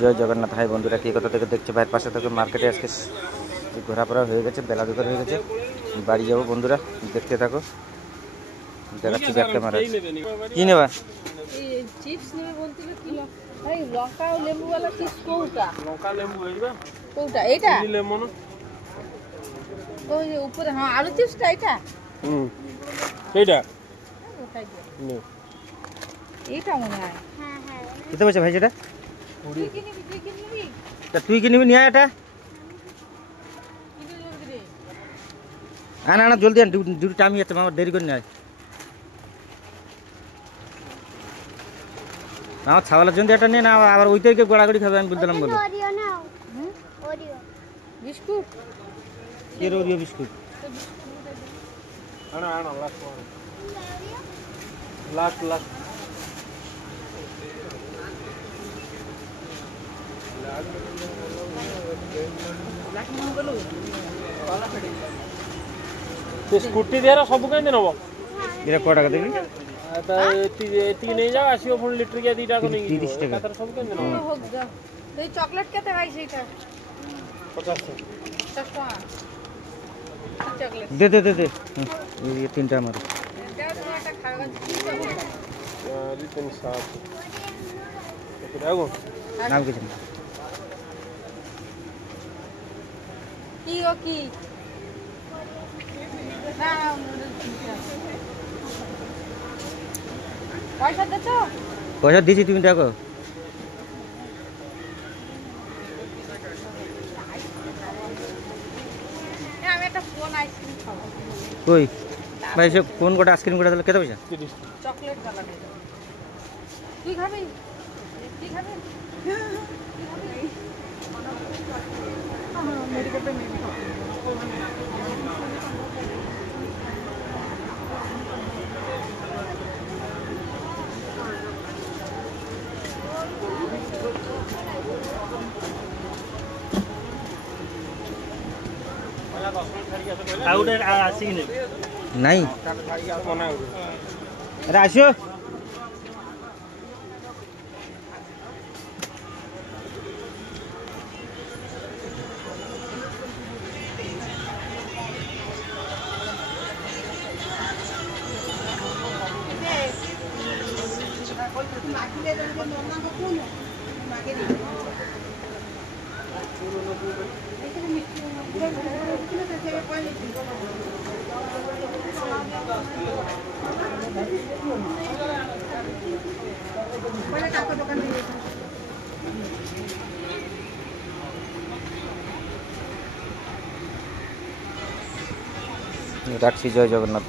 জয় জগন্নাথ। হাই বন্ধুরা, কি কথা থেকে দেখছে ভাইয়ের পাশে থেকে মার্কেটে আজকে ঘোরাফেরা হয়ে গেছে, বেলা দুপুর হয়ে গেছে, বাড়ি যাবো। বন্ধুরা দেখতে থাকো, দেখাচ্ছি ব্যাক ক্যামেরা। কি নেবা? চিপস নেবে বলছিল কি ভাই, লঙ্কা ও লেবু वाला চিপস কোনটা? লঙ্কা লেবু এইবা কোনটা? এইটা লেমন ওই যে উপরে, হ্যাঁ আলু চিপসটা এটা। এইটা ওটাই দিও। নে এইটা মনে হয়। হ্যাঁ হ্যাঁ কত পয়সা ভাই সেটা? তুই কি নিবি? তুই কি নিবি? তা তুই কি নিবি? নিয়ে আয় এটা। কিনে জলদি রে। না না, জলদি আন, ডিউটি টাইম যাচ্ছে, আমার দেরি করে নিয়ে আয়। আমার ছাওয়ালের জন্য একটা নিয়ে না, আবার ওই থেকে গোড়াগড়ি খাবে আমি বলছিলাম বলে। ওরিও নাও। ওরিও বিস্কুট কে ওরিও বিস্কুট? আনা আনা লাস্ট লাস্ট स्कूटी दे रहा सब कहीं नब এরা ক টাকা দেখবি? এটি नहीं जाओ आसियो फुल लीटर के दीटा को नहीं 30 টাকা। सब कहीं नब হোক দাও। এই চকলেট কেতে ভাই সেইটা? 50 50 টাকা। চকলেট দে দে দে দে, এই তিনটা আমার। দাও, তুমি একটা খাওয়া চকলেট। यार तीन सात तो देखो নাম কিছু না। কি ও কি? না পয়সা দে তো। পয়সা দিছি, তুমি দেখো। আমি একটা ফোন আইসক্রিম খাবো। কই ভাই, সে কোন গোটা আইসক্রিম গোটা তাহলে কত পয়সা? 30 চকলেট वाला দে দাও। তুই খাবি? তুই খাবি? मेरे को पे मैं भी নাই मना हो আরে আসো। রাখছি, জয় জগন্নাথ।